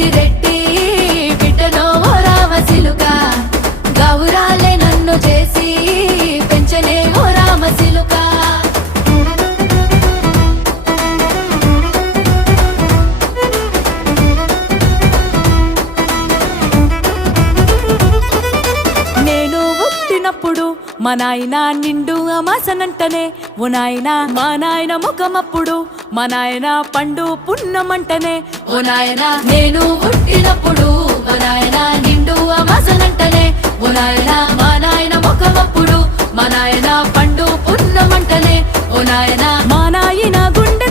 పెద్దిరెడ్డి బిడ్డనో ఓ రామసిలుక గౌరాలే నన్ను చేసి పెంచనే ఓ రామసిలుక నేను పుట్టినప్పుడు మా నాయన నిండు అమాసనంటనే ఓ నాయన మా నాయన ముఖమప్పుడు మా నాయన పండు పున్నమంటనే ఓ నాయన నేను పుట్టినప్పుడు మా నాయన నిండు అమాసనంటనే ఓ నాయన మా నాయన ముఖమప్పుడు మా నాయన పండు పున్నమంటనే ఓ నాయన మా నాయన గుండె